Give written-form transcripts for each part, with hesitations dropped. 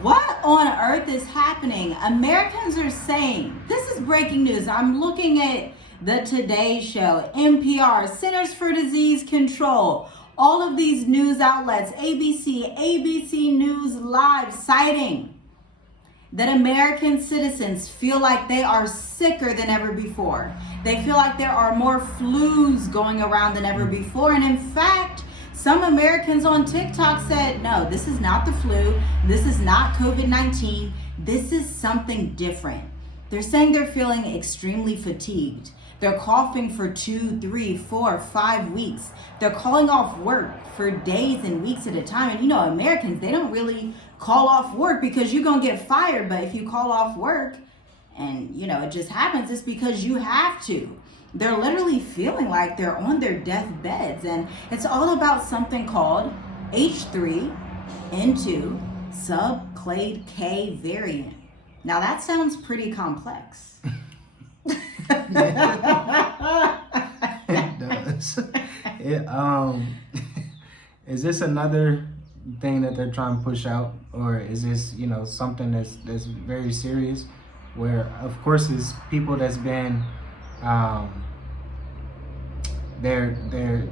What on earth is happening? Americans are saying, this is breaking news. I'm looking at the Today Show, NPR, Centers for Disease Control, all of these news outlets, ABC News Live, citing that American citizens feel like they are sicker than ever before. They feel like there are more flus going around than ever before. And in fact, some Americans on TikTok said, no, this is not the flu. This is not COVID-19. This is something different. They're saying they're feeling extremely fatigued. They're coughing for 2, 3, 4, 5 weeks. They're calling off work for days and weeks at a time. And you know, Americans, they don't really call off work because you're going to get fired. But if you call off work and, you know, it just happens, it's because you have to. They're literally feeling like they're on their deathbeds. And it's all about something called H3N2 subclade K variant. Now that sounds pretty complex. It does. Is this another thing that they're trying to push out, or is this, you know, something that's very serious? Where, of course, it's people that's been, they're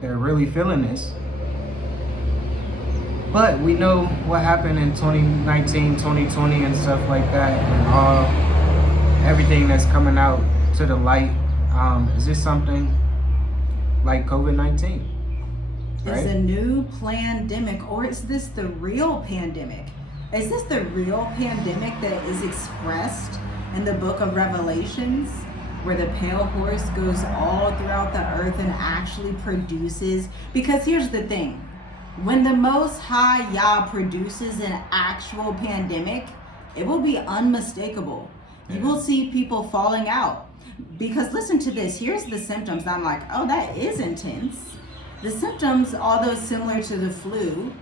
really feeling this. But we know what happened in 2019, 2020, and stuff like that, and everything that's coming out to the light. Is this something like COVID-19? Right? Is a new pandemic, or is this the real pandemic? Is this the real pandemic that is expressed in the book of Revelations, where the pale horse goes all throughout the earth and actually produces? Because here's the thing. When the Most High Yah produces an actual pandemic, it will be unmistakable. You will see people falling out. Because listen to this, here's the symptoms. I'm like, oh, that is intense. The symptoms, although similar to the flu,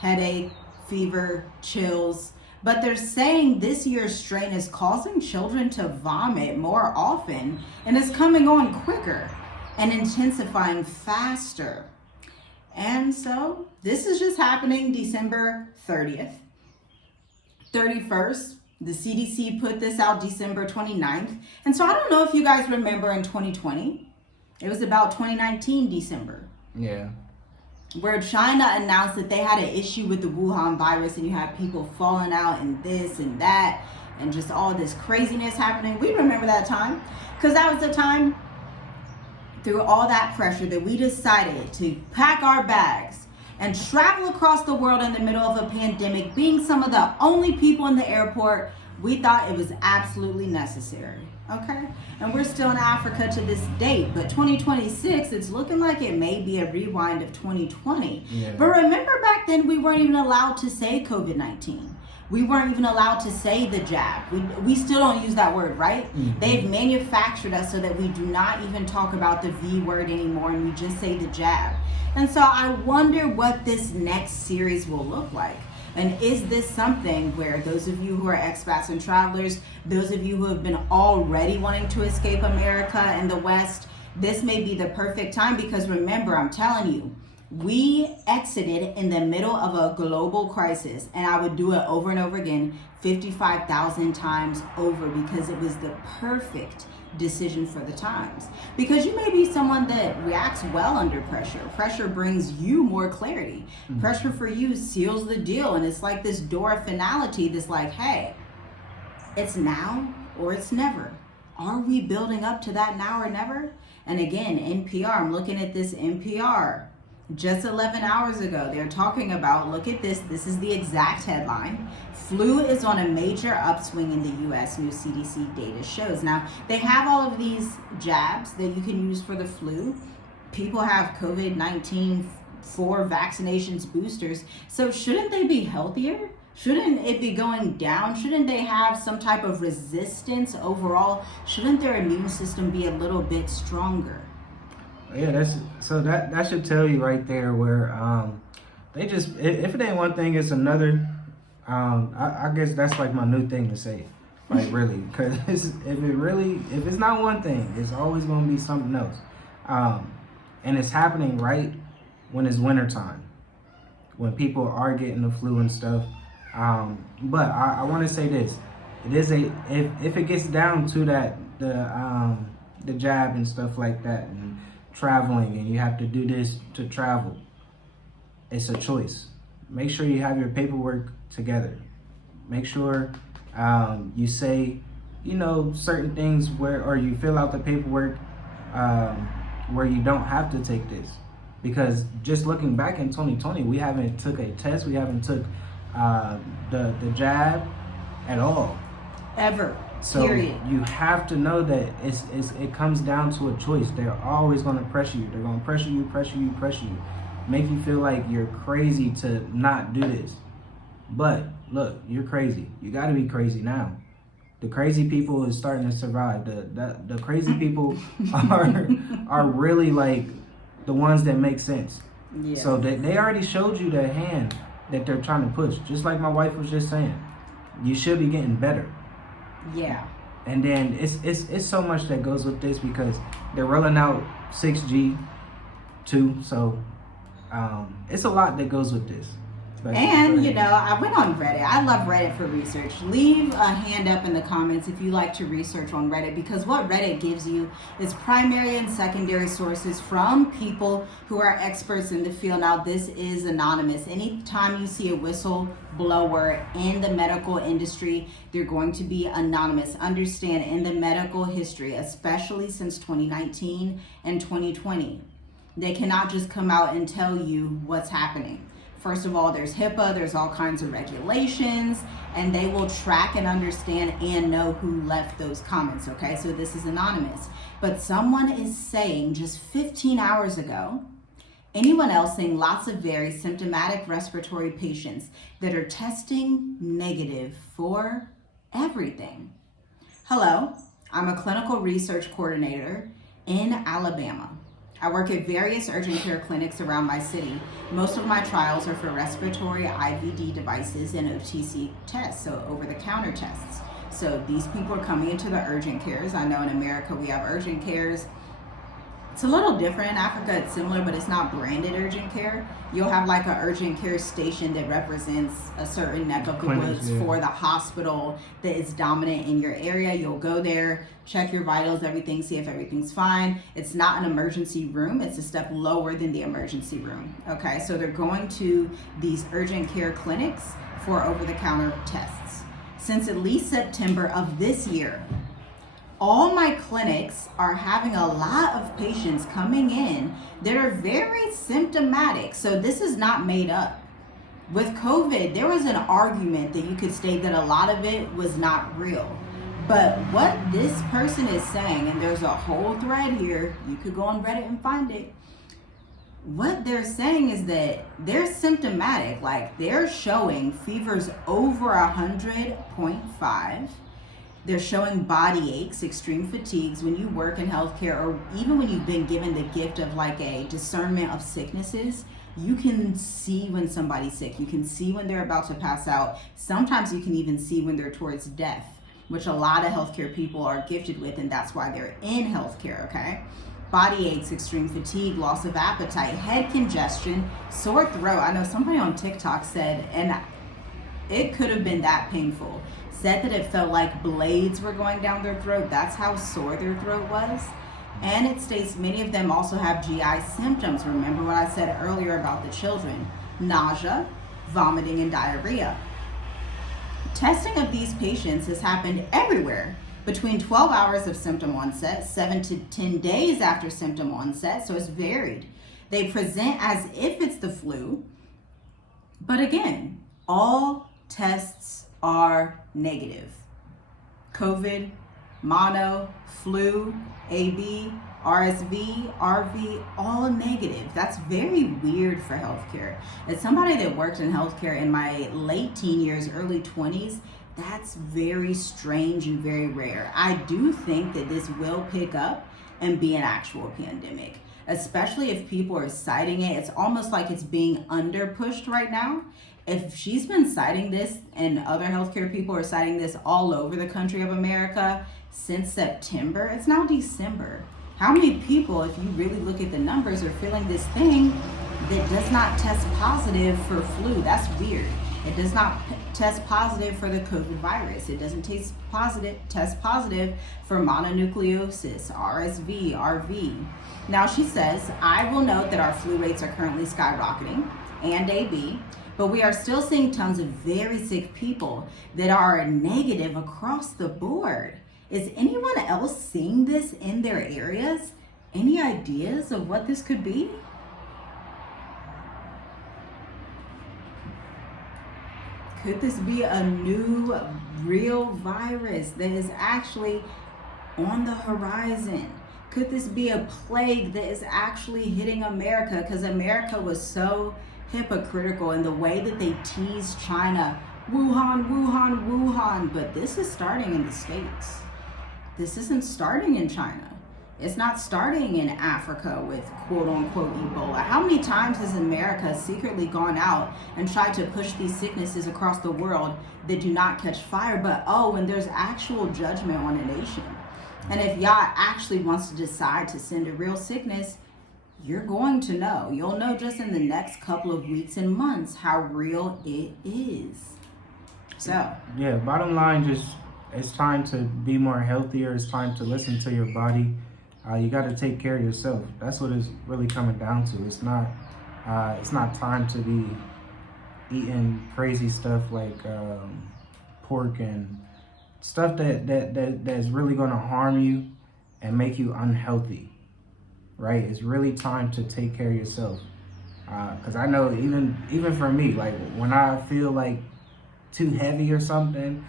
headache, fever, chills, but they're saying this year's strain is causing children to vomit more often and is coming on quicker and intensifying faster. And so this is just happening December 30th. 31st, the CDC put this out December 29th. And so I don't know if you guys remember in 2020, it was about 2019 December. Yeah. Where China announced that they had an issue with the Wuhan virus, and you had people falling out and this and that and just all this craziness happening. We remember that time because that was the time through all that pressure that we decided to pack our bags and travel across the world in the middle of a pandemic, being some of the only people in the airport. We thought it was absolutely necessary. Okay, and we're still in Africa to this date, but 2026, it's looking like it may be a rewind of 2020. Yeah. But remember back then, we weren't even allowed to say COVID-19. We weren't even allowed to say the jab. We still don't use that word, right? Mm-hmm. They've manufactured us so that we do not even talk about the V word anymore, and we just say the jab. And so I wonder what this next series will look like. And is this something where those of you who are expats and travelers, those of you who have been already wanting to escape America and the West, this may be the perfect time, because remember, I'm telling you, we exited in the middle of a global crisis, and I would do it over and over again, 55,000 times over, because it was the perfect decision for the times. Because you may be someone that reacts well under pressure. Pressure brings you more clarity. Mm-hmm. Pressure for you seals the deal, and it's like this door of finality that's like, hey, it's now or it's never. Are we building up to that now or never? And again, NPR, I'm looking at this NPR. Just 11 hours ago, they're talking about, look at this is the exact headline. Flu is on a major upswing in the U.S., new CDC data shows. Now, they have all of these jabs that you can use for the flu. People have COVID-19 for vaccinations, boosters. So shouldn't they be healthier? Shouldn't it be going down? Shouldn't they have some type of resistance overall? Shouldn't their immune system be a little bit stronger? Yeah, that should tell you right there where they just, if it ain't one thing, it's another. I guess that's like my new thing to say, like, really, because if it's not one thing, it's always going to be something else, and it's happening right when it's wintertime, when people are getting the flu and stuff. But I want to say this: it is if it gets down to that the jab and stuff like that, and traveling, and you have to do this to travel. It's a choice. Make sure you have your paperwork together. Make sure you say, certain things or you fill out the paperwork where you don't have to take this. Because just looking back in 2020, we haven't took a test, we haven't took the jab at all. Ever. So Period. you have to know that it comes down to a choice. They're always going to pressure you. They're going to pressure you, make you feel like you're crazy to not do this. But look, you're crazy. You got to be crazy now. The crazy people is starting to survive. The crazy people are really like the ones that make sense. Yeah. So they already showed you the hand that they're trying to push. Just like my wife was just saying, you should be getting better. Yeah. And then it's so much that goes with this because they're rolling out 6G too. So it's a lot that goes with this. And, I went on Reddit. I love Reddit for research. Leave a hand up in the comments if you like to research on Reddit, because what Reddit gives you is primary and secondary sources from people who are experts in the field. Now, this is anonymous. Anytime you see a whistleblower in the medical industry, they're going to be anonymous. Understand, in the medical history, especially since 2019 and 2020, they cannot just come out and tell you what's happening. First of all, there's HIPAA, there's all kinds of regulations, and they will track and understand and know who left those comments, okay? So this is anonymous. But someone is saying just 15 hours ago, anyone else saying lots of very symptomatic respiratory patients that are testing negative for everything. Hello, I'm a clinical research coordinator in Alabama. I work at various urgent care clinics around my city. Most of my trials are for respiratory IVD devices and OTC tests, so over-the-counter tests. So these people are coming into the urgent cares. I know in America we have urgent cares. It's a little different. In Africa it's similar, but it's not branded urgent care. You'll have like an urgent care station that represents a certain neck of the woods for the hospital that is dominant in your area. You'll go there, check your vitals, everything, see if everything's fine. It's not an emergency room. It's a step lower than the emergency room. Okay, so they're going to these urgent care clinics for over-the-counter tests. Since at least September of this year, all my clinics are having a lot of patients coming in that are very symptomatic. So this is not made up. With COVID, there was an argument that you could state that a lot of it was not real. But what this person is saying, and there's a whole thread here, you could go on Reddit and find it. What they're saying is that they're symptomatic, like they're showing fevers over 100.5. They're showing body aches, extreme fatigues. When you work in healthcare, or even when you've been given the gift of like a discernment of sicknesses, you can see when somebody's sick. You can see when they're about to pass out. Sometimes you can even see when they're towards death, which a lot of healthcare people are gifted with, and that's why they're in healthcare, okay? Body aches, extreme fatigue, loss of appetite, head congestion, sore throat. I know somebody on TikTok said, and it could have been that painful, said that it felt like blades were going down their throat. That's how sore their throat was. And it states many of them also have GI symptoms. Remember what I said earlier about the children: nausea, vomiting, and diarrhea. Testing of these patients has happened everywhere between 12 hours of symptom onset, 7 to 10 days after symptom onset, so it's varied. They present as if it's the flu, but again, all tests are negative. COVID, mono, flu, AB, RSV, RV, all negative. That's very weird for healthcare. As somebody that worked in healthcare in my late teen years, early 20s, that's very strange and very rare. I do think that this will pick up and be an actual pandemic, especially if people are citing it. It's almost like it's being under pushed right now. If she's been citing this and other healthcare people are citing this all over the country of America since September, it's now December. How many people, if you really look at the numbers, are feeling this thing that does not test positive for flu? That's weird. It does not test positive for the COVID virus. It doesn't test positive for mononucleosis, RSV, RV. Now she says, I will note that our flu rates are currently skyrocketing and AB, but we are still seeing tons of very sick people that are negative across the board. Is anyone else seeing this in their areas? Any ideas of what this could be? Could this be a new real virus that is actually on the horizon? Could this be a plague that is actually hitting America? Because America was so hypocritical in the way that they tease China. Wuhan, Wuhan, Wuhan. But this is starting in the States. This isn't starting in China. It's not starting in Africa with quote unquote Ebola. How many times has America secretly gone out and tried to push these sicknesses across the world that do not catch fire? But when there's actual judgment on a nation, and if Yah actually wants to decide to send a real sickness, you're going to know. You'll know just in the next couple of weeks and months how real it is. So yeah, bottom line, just it's time to be more healthier. It's time to listen to your body. You got to take care of yourself. That's what it's really coming down to. It's not time to be eating crazy stuff like pork and stuff that's really going to harm you and make you unhealthy, right? It's really time to take care of yourself. Because I know even for me, like when I feel like too heavy or something,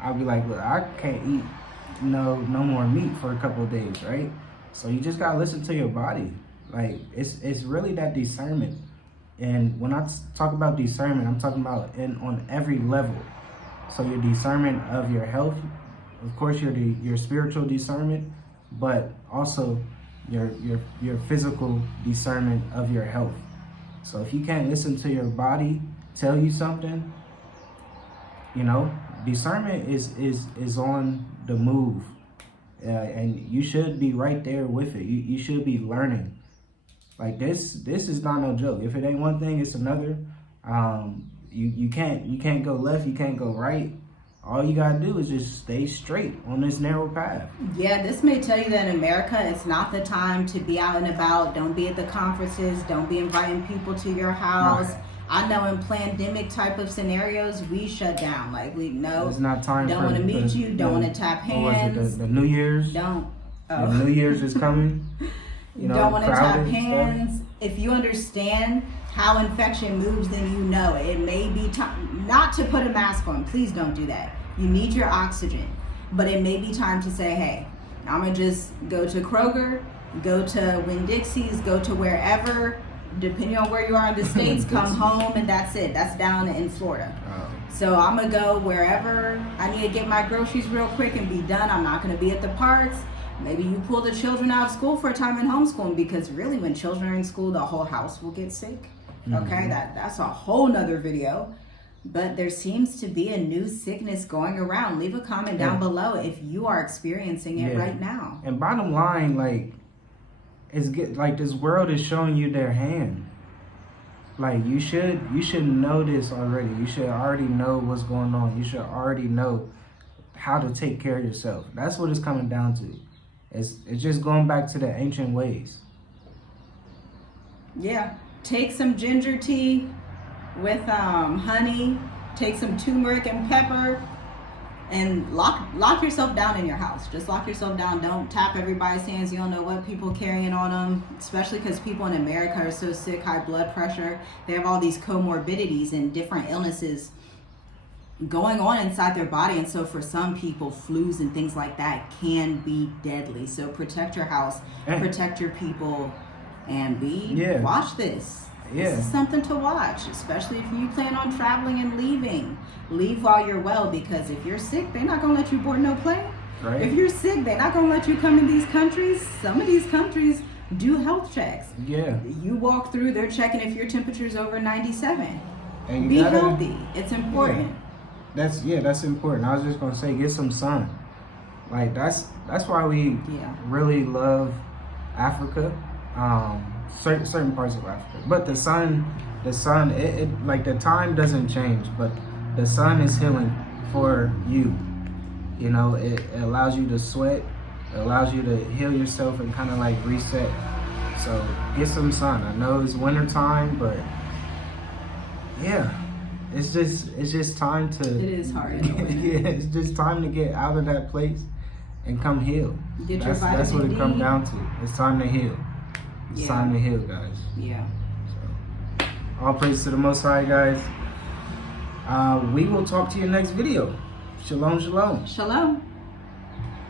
I'll be like, look, I can't eat no more meat for a couple of days, right? So you just gotta listen to your body. Like it's really that discernment. And when I talk about discernment, I'm talking about on every level. So your discernment of your health, of course, your spiritual discernment, but also your physical discernment of your health. So if you can't listen to your body tell you something, discernment is on the move. And you should be right there with it. You should be learning. Like this is not no joke. If it ain't one thing, it's another. You can't go left, you can't go right. All you gotta do is just stay straight on this narrow path. Yeah, this may tell you that in America, it's not the time to be out and about. Don't be at the conferences. Don't be inviting people to your house. Right. I know in pandemic type of scenarios, we shut down. Like we know. It's not time. Don't want to meet you. Don't want to tap hands. The New Year's. Don't. The New Year's is coming. Don't want to tap hands. If you understand how infection moves, then you know it. It may be time not to put a mask on. Please don't do that. You need your oxygen. But it may be time to say, hey, I'm going to just go to Kroger, go to Winn-Dixie's, go to wherever, depending on where you are in the States, come home, and that's it. That's down in Florida. So I'm going to go wherever I need to get my groceries real quick and be done. I'm not going to be at the parks. Maybe you pull the children out of school for a time in homeschooling, because really when children are in school, the whole house will get sick. Okay, that's a whole nother video. But there seems to be a new sickness going around. Leave a comment down below if you are experiencing it right now. And bottom line, this world is showing you their hand. Like you should know this already. You should already know what's going on. You should already know how to take care of yourself. That's what it's coming down to. It's just going back to the ancient ways. Yeah. Take some ginger tea with honey. Take some turmeric and pepper, and lock yourself down in your house. Just lock yourself down. Don't tap everybody's hands. You don't know what people carrying on them, especially because people in America are so sick, high blood pressure. They have all these comorbidities and different illnesses going on inside their body. And so for some people, flus and things like that can be deadly. So protect your house, protect your people, and watch this. This is something to watch, especially if you plan on traveling and leaving. Leave while you're well, because if you're sick, they're not going to let you board no plane. Right. If you're sick, they're not going to let you come in these countries. Some of these countries do health checks. Yeah. You walk through, they're checking if your temperature's over 97. And be healthy. It's important. That's important. I was just going to say, get some sun. Like that's why we really love Africa. certain parts of Africa. But the sun, it like the time doesn't change, but the sun is healing for you. You know, it allows you to sweat, it allows you to heal yourself and kind of like reset. So get some sun. I know it's winter time, but yeah, it's just time to. It is hard. In the winter. Yeah, it's just time to get out of that place and come heal. Get your vitamin That's what it D. comes down to. It's time to heal. It's time to heal, guys. Yeah. So, all praise to the Most High, guys. We will talk to you next video. Shalom, shalom. Shalom.